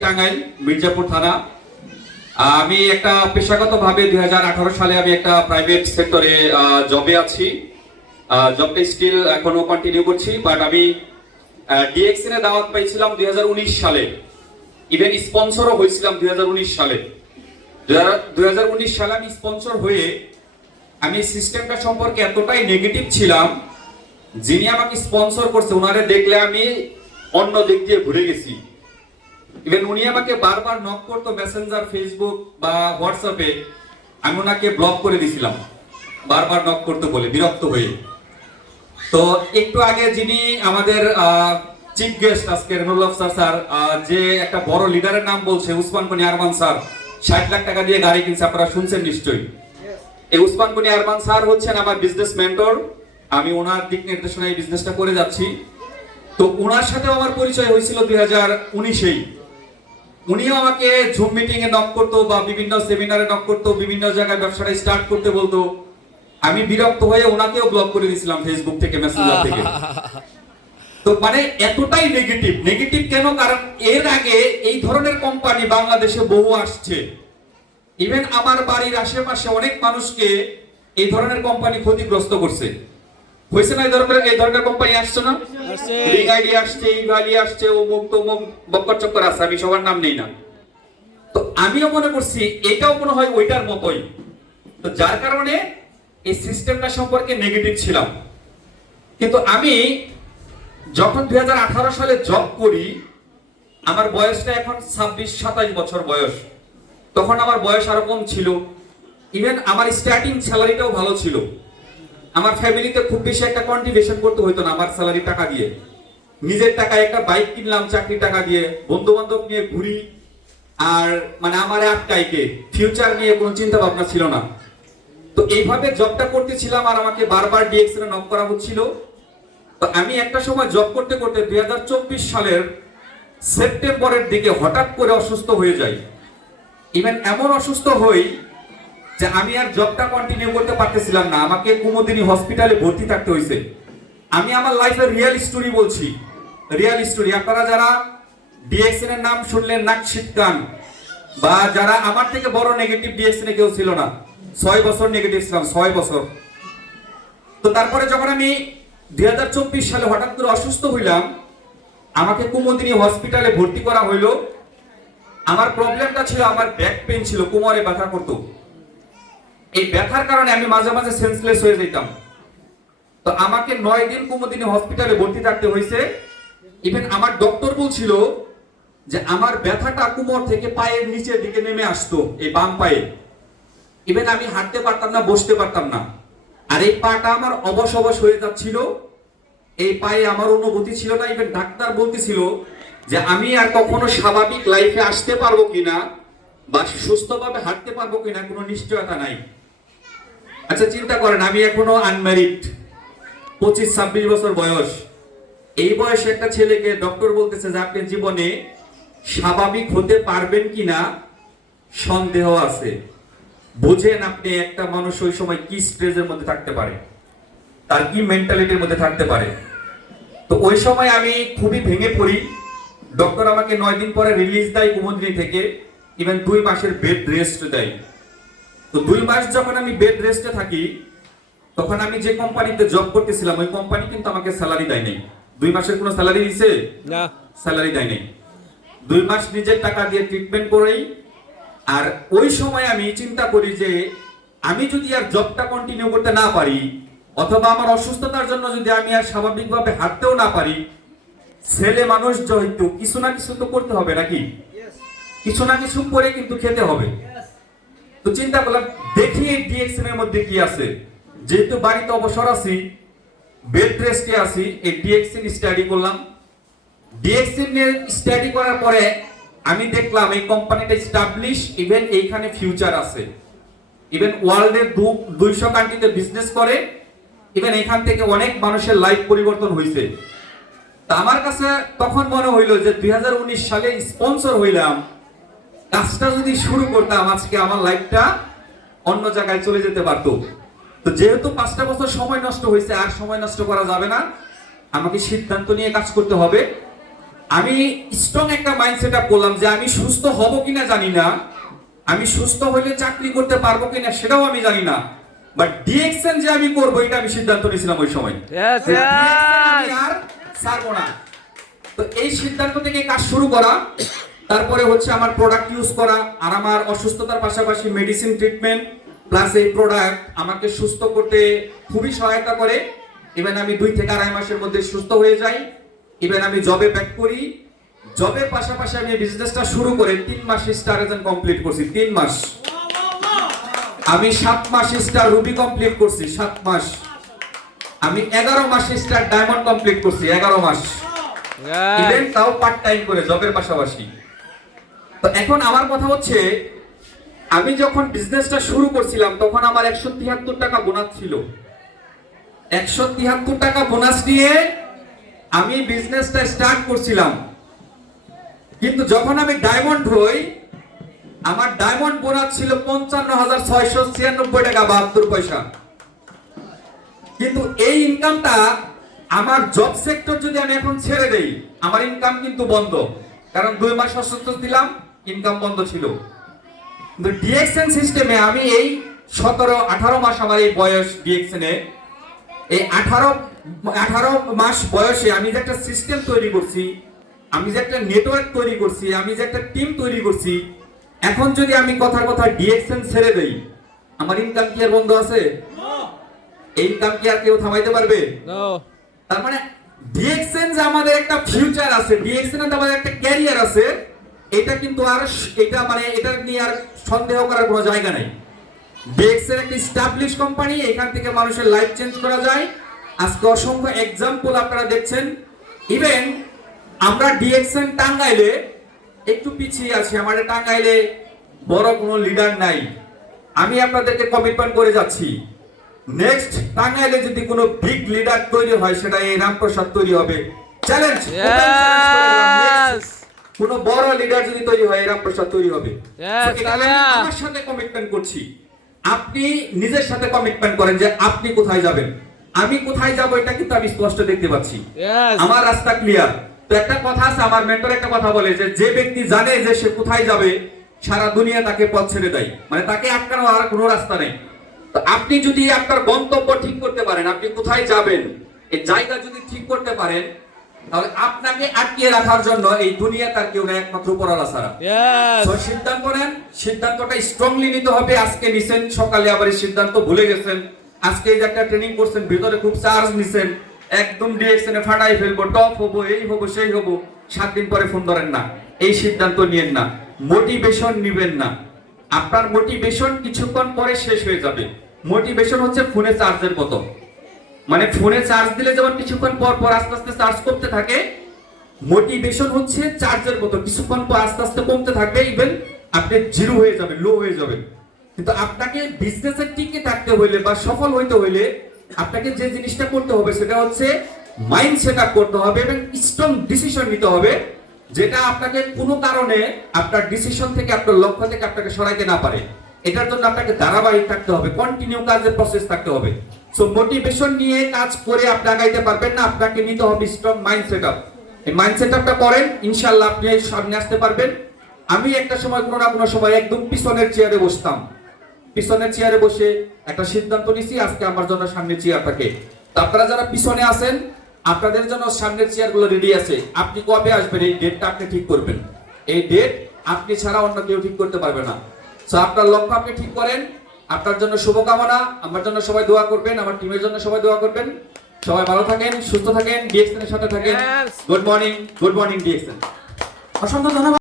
টাঙ্গাইল মির্জাপুর থানা। আমি একটা পেশাগতভাবে 2018 সালে আমি একটা প্রাইভেট সেক্টরে জবে আছি। জবটা স্টিল এখনো কন্টিনিউ করছি, বাট আমি ডিএক্সএন এ দাওয়াত পাইছিলাম 2019 সালে। ইভেন স্পন্সরও হয়েছিলাম 2019 সালে। 2019 সালে আমি স্পন্সর হয়ে আমি সিস্টেমটা সম্পর্কে এতটাই নেগেটিভ ছিলাম, যিনি আমাকে স্পন্সর করছে ওনারে দেখলে আমি অন্য দিক দিয়ে ঘুরে গেছি। ইভেন উনি আমাকে বারবার নক করতো মেসেঞ্জার, ফেসবুক বা হোয়াটসঅ্যাপে, আমি ওনাকে ব্লক করে দিয়েছিলাম বারবার নক করতে বলে বিরক্ত হয়ে। তো একটু আগে যিনি আমাদের চিফ গেস্ট আজকে রেনুল আফসার স্যার, যে একটা বড় লিডারের নাম বলছে, উসমান গনি আরমান স্যার 60 লাখ টাকা দিয়ে গাড়ি কিনছে, আপনারা শুনছেন নিশ্চয়ই। এই উসমান গনি আরমান স্যার হচ্ছেন আমার বিজনেস মেন্টর। আমি ওনার দিক নির্দেশনায় এই বিজনেসটা করে যাচ্ছি। তো ওনার সাথে আমার পরিচয় হয়েছিল 2019-এই। উনিও আমাকে জুম মিটিং এ নক করতো বা বিভিন্ন সেমিনারে নক করতো, বিভিন্ন জায়গায় ব্যবসাটা স্টার্ট করতে বলতো। আমি বিরক্ত হয়ে ওনাকেও ব্লক করে দিয়েছিলাম ফেসবুক থেকে, মেসেঞ্জার থেকে। তো মানে এতটাই নেগেটিভ কেন? কারণ এর আগে এই ধরনের কোম্পানি বাংলাদেশে বহু আসছে। ইভেন আমার বাড়ির আশেপাশে অনেক মানুষকে এই ধরনের কোম্পানি ক্ষতিগ্রস্ত করছে। হয়েছে না? এই ধরনের কোম্পানি আসছে না? রিং আইডি আসছে, ইভালি আসছে, অমুক তমুক বক্কর চক্কর আছে, আমি সবার নাম নেই না। তো আমিও মনে করছি এটাও মনে হয় ওইটার মতোই। তো যার কারণে এই সিস্টেমটা সম্পর্কে নেগেটিভ ছিলাম। কিন্তু আমি যখন 2018 সালে জব করি, আমার বয়সটা এখন 26-27 বছর বয়স। তখন আমার বয়স আরো কম ছিল। ইভেন আমার স্টার্টিং স্যালারিটাও ভালো ছিল। আমার ফ্যামিলিতে খুব বেশি একটা কন্ট্রিবিউশন করতে হইতো না আমার স্যালারি টাকা দিয়ে। নিজের টাকায় একটা বাইক কিনলাম চাকরি টাকা দিয়ে, বন্ধু বান্ধব নিয়ে ঘুরি। আর মানে আমার আটকাইকে ফিউচার নিয়ে কোনো চিন্তা ভাবনা ছিল না। তো এইভাবে জবটা করতেছিলাম আর আমাকে বারবার ডিএক্সএন এ নক করা হচ্ছিল। তো আমি একটা সময় জব করতে করতে 2024 সালের সেপ্টেম্বরের দিকে হঠাৎ করে অসুস্থ হয়ে যাই। ইভেন এমন অসুস্থ হই যে আমি আর জবটা কন্টিনিউ করতে পারতেছিলাম না। আমাকে কুমুদিনী হসপিটালে ভর্তি থাকতে হয়েছে। আমি আমার লাইফের রিয়েল স্টোরি বলছি, রিয়েল স্টোরি। আপনারা যারা ডিএক্সএন এর নাম শুনলেন নাক শীতকান, বা যারা আমার থেকে বড় নেগেটিভ ডিএক্সএন এ কেউ ছিল না। 6 বছর নেগেটিভ ছিলাম, 6 বছর। তো তারপরে যখন আমি 2024 সালে হঠাৎ করে অসুস্থ হইলাম, আমাকে কুমুদিনী হসপিটালে ভর্তি করা হইলো। আমার প্রবলেমটা ছিল, আমার ব্যাক পেইন ছিল, কোমরে ব্যথা করতো। এই ব্যথার কারণে আমি মাঝে মাঝে সেন্সলেস হয়ে যেতাম। তো আমাকে 9 দিন কুমুদিনী হসপিটালে ভর্তি থাকতে হয়েছে। ইভেন আমার ডক্টর বলছিল যে আমার ব্যথাটা কোমর থেকে পায়ের নিচের দিকে নেমে আসতো, এই বাম পায়ে। ইভেন আমি হাঁটতে পারতাম না, বসতে পারতাম না। আর এই পাটা আমার অবশ হয়ে যাচ্ছিল। এই পায়ে আমার অনুভূতি ছিল না। ইভেন ডাক্তার বলতেছিল যে আমি আর কখনো স্বাভাবিক লাইফে আসতে পারবো কিনা বা সুস্থভাবে হাঁটতে পারবো কিনা কোনো নিশ্চয়তা নাই। আচ্ছা চিন্তা করেন, আমি এখনো আনম্যারিড, 25-26 বছর বয়স। এই বয়সে একটা ছেলেকে ডক্টর বলতেছে যে আপনি জীবনে স্বাভাবিক হতে পারবেন কিনা সন্দেহ আছে। বুঝেন আপনি একটা মানুষ ওই সময় কি স্ট্রেসের মধ্যে থাকতে পারে, তার কি মেন্টালিটির মধ্যে থাকতে পারে। তো ওই সময় আমি খুবই ভেঙে পড়ি। ডক্টর আমাকে 9 দিন পরে রিলিজ দেয় কুমুদিনী থেকে। ইভেন 2 মাসের বেড রেস্ট দেয়। তো 2 মাস যখন আমি বেড রেস্টে থাকি, তখন আমি যে কোম্পানিতে জব করতেছিলাম ওই কোম্পানি কিন্তু আমাকে স্যালারি দেয় নাই। 2 মাসের কোনো স্যালারি দিছে না, স্যালারি দেয় নাই। 2 মাস নিজের টাকা দিয়ে ট্রিটমেন্ট করেই। আর ওই সময় আমি চিন্তা করি যে আমি যদি আর জবটা কন্টিনিউ করতে না পারি, অথবা আমার অসুস্থতার জন্য যদি আমি আর স্বাভাবিকভাবে হাঁটতেও না পারি, ছেলে মানুষ যেহেতু কিছু না কিছু তো করতে হবে নাকি, কিছু না কিছু করে কিন্তু খেতে হবে। তো চিন্তা করলাম দেখি এই ডিএক্সএন এর মধ্যে কি আছে। যেহেতু বাড়িতে অবসর আছি, বেড রেস্টে আছি, এই ডিএক্সএন স্টাডি করলাম। ডিএক্সএন এর স্টাডি করার পরে আমি দেখলাম এই কোম্পানিটা এস্টাবলিশ, ইভেন এইখানে ফিউচার আছে। ইভেন ওয়ার্ল্ডের 200 কান্ট্রিতে বিজনেস করে। ইভেন এখান থেকে অনেক মানুষের লাইফ পরিবর্তন হয়েছে। তা আমার কাছে তখন মনে হইলো যে 2019 সালে স্পন্সর হইলাম, কাজটা যদি শুরু করতাম আজকে আমার লাইফটা অন্য জায়গায় চলে যেতে পারতো। তো যেহেতু 5টা বছর সময় নষ্ট হয়েছে, আর সময় নষ্ট করা যাবে না, আমাকে সিদ্ধান্ত নিয়ে কাজ করতে হবে। আমি স্ট্রং একটা মাইন্ডসেট আপ করলাম যে আমি সুস্থ হব কিনা জানি না, আমি সুস্থ হইলে চাকরি করতে পারবো কিনা সেটাও আমি জানি না, বাট ডিএক্সএন যে আমি করব এটা আমি সিদ্ধান্ত নিয়েছিলাম ওই সময়। আমি আর ছাড়বো না। তো এই সিদ্ধান্ত থেকে কাজ শুরু করা, তারপরে হচ্ছে আমার প্রোডাক্ট ইউজ করা, আর আমার অসুস্থতার পাশাপাশি মেডিসিন ট্রিটমেন্ট প্লাস এই প্রোডাক্ট আমাকে সুস্থ করতে খুবই সহায়তা করে। ইভেন আমি 2 থেকে 2.5 মাসের মধ্যে সুস্থ হয়ে যাই। ইভেন আমি জবে ব্যাক করি, জবের পাশাপাশি আমি বিজনেসটা শুরু করে 3 মাস স্টার এজেন্ট কমপ্লিট করছি। 3 মাস আমি 7 মাস স্টার রুবি কমপ্লিট করছি, 7 মাস আমি 11 মাস স্টার ডায়মন্ড কমপ্লিট করছি, 11 মাস ইভেন তাও পার্ট টাইম করে জবের পাশাপাশি। তো এখন আমার কথা হচ্ছে, আমি যখন বিজনেসটা শুরু করছিলাম তখন আমার 173 টাকা বোনাস ছিল। 173 টাকা বোনাস নিয়ে আমি বিজনেসটা স্টার্ট করছিলাম, কিন্তু যখন আমি ডায়মন্ড হই আমার ডায়মন্ড বোনাস ছিল 55,696 টাকা 72 পয়সা। কিন্তু এই ইনকামটা আমার জব সেক্টর যদি আমি এখন ছেড়ে দেই আমার ইনকাম কিন্তু বন্ধ, কারণ 2 মাস অসুস্থ ছিলাম, ইনকাম বন্ধ ছিল। কিন্তু ডিএক্সএন সিস্টেমে আমি এই 17-18 মাস আমার এই বয়স ডিএক্সএনে, এই 18 মাস বয়সে আমি যে একটা সিস্টেম তৈরি করছি, আমি যে একটা নেটওয়ার্ক তৈরি করছি, আমি যে একটা টিম তৈরি করছি, এখন যদি আমি কথার কথা ডিএক্সএন ছেড়ে দেই আমার ইনকাম কি আর বন্ধ আছে? এই ইনকাম কি আর কেউ থামাইতে পারবে? তার মানে ডিএক্সএন যে আমাদের একটা ফিউচার আছে, ডিএক্সএন এর আমাদের একটা ক্যারিয়ার আছে, এটা কিন্তু আর এটা মানে এটা নিয়ে আর সন্দেহ করার কোনো জায়গা নাই। ডিএক্সএন একটা এস্টাবলিশ কোম্পানি, এখান থেকে মানুষের লাইফ চেঞ্জ করা যায়। আজকে অসংখ্য এক্সাম্পল আপনারা দেখছেন। ইভেন আমরা ডিএক্সএন টাঙ্গাইলে একটু পিছিয়ে আছি, আমাদের টাঙ্গাইলে বড় কোনো লিডার নাই। আমি আপনাদেরকে কমিটমেন্ট করে যাচ্ছি, নেক্সট টাঙ্গাইলে যদি কোনো বিগ লিডার তৈরি হয় সেটা এই রামপ্রসাদ তৈরি হবে। চ্যালেঞ্জ, কোনো বড় লিডার যদি তৈরি হয় এই রামপ্রসাদ তৈরি হবে। আমার সাথে কমিটমেন্ট করছি, আপনি নিজের সাথে কমিটমেন্ট করেন যে আপনি কোথায় যাবেন। আমি কোথায় যাব এটা কিন্তু আমি স্পষ্ট দেখতে পাচ্ছি, আমার রাস্তা ক্লিয়ার। তো একটা কথা আছে, আমার মেন্টর একটা কথা বলে যে ব্যক্তি জানে যে সে কোথায় যাবে সারা দুনিয়া তাকে পথ ছেড়ে দেয়, মানে তাকে আটকানো আর কোনো রাস্তা নেই। তো আপনি যদি আপনার গন্তব্য ঠিক করতে পারেন, আপনি কোথায় যাবেন এই জায়গা যদি ঠিক করতে পারেন, তাহলে আপনাকে আটকিয়ে রাখার জন্য এই দুনিয়া তার কেউ না, একমাত্র উপরওয়ালা ছাড়া। তো সিদ্ধান্ত নেন, সিদ্ধান্তটা স্ট্রংলি নিতে হবে। আজকে নিছেন, সকালে আবার এই সিদ্ধান্ত ভুলে গেছেন। আজকে এই যে একটা ট্রেনিং করছেন, ভিতরে খুব চার্জ নিছেন, একদম ডিরেকশনে ফাটাই ফেলবো, টপ হবো, এই হবো সেই হবো, 7 দিন পরে ফোন ধরেন না। এই সিদ্ধান্ত নিয়েন না, মোটিভেশন নিবেন না। আপনার মোটিভেশন কিছুক্ষণ পরে শেষ হয়ে যাবে। মোটিভেশন হচ্ছে ফোনে চার্জের মতো, মানে ফোনে চার্জ দিলে যেমন কিছুক্ষণ পর পর আস্তে আস্তে চার্জ করতে থাকে, মোটিভেশন হচ্ছে চার্জের মতো, কিছুক্ষণ পর আস্তে আস্তে কমতে থাকবে, ইভেন আপনি জিরো হয়ে যাবে, লো হয়ে যাবে। কিন্তু আপনাকে বিজনেসে টিকে থাকতে হইলে বা সফল হইতে হইলে আপনাকে যে জিনিসটা করতে হবে সেটা হচ্ছে মাইন্ড সেট আপ করতে হবে এবং স্ট্রং ডিসিশন নিতে হবে, যেটা আপনাকে কোনো কারণে আপনার ডিসিশন থেকে, আপনার লক্ষ্য থেকে আপনাকে সরাইতে না পারে। এটার জন্য আপনাকে ধারাবাহিক থাকতে হবে, কন্টিনিউ কাজের প্রসেস থাকতে হবে। সো মোটিভেশন নিয়ে কাজ করে আপনি আগাইতে পারবেন না, আপনাকে নিতে হবে স্ট্রং মাইন্ড সেট আপ। এই মাইন্ড সেট আপটা করেন, ইনশাআল্লাহ আপনি সামনে আসতে পারবেন। আমি একটা সময় কোনো না কোনো সময় একদম পিছনের চেয়ারে বসতাম, পিছনের চেয়ারে বসে একটা সিদ্ধান্ত নিছি, আজকে আমার জন্য সামনের চেয়ার থাকে। তো আপনারা যারা পিছনে আছেন আপনাদের জন্য সামনের চেয়ারগুলো রেডি আছে। আপনি কবে আসবেন এই ডেটটা আপনি ঠিক করবেন, এই ডেট আপনি ছাড়া অন্য কেউ ঠিক করতে পারবে না। সো আপনার লক্ষ্য আপনি ঠিক করেন। আপনার জন্য শুভকামনা, আমার জন্য সবাই দোয়া করবেন, আমার টিমের জন্য সবাই দোয়া করবেন। সবাই ভালো থাকেন, সুস্থ থাকেন, ডিএক্সএন এর সাথে থাকেন। Good morning DXN. অসংখ্য ধন্যবাদ।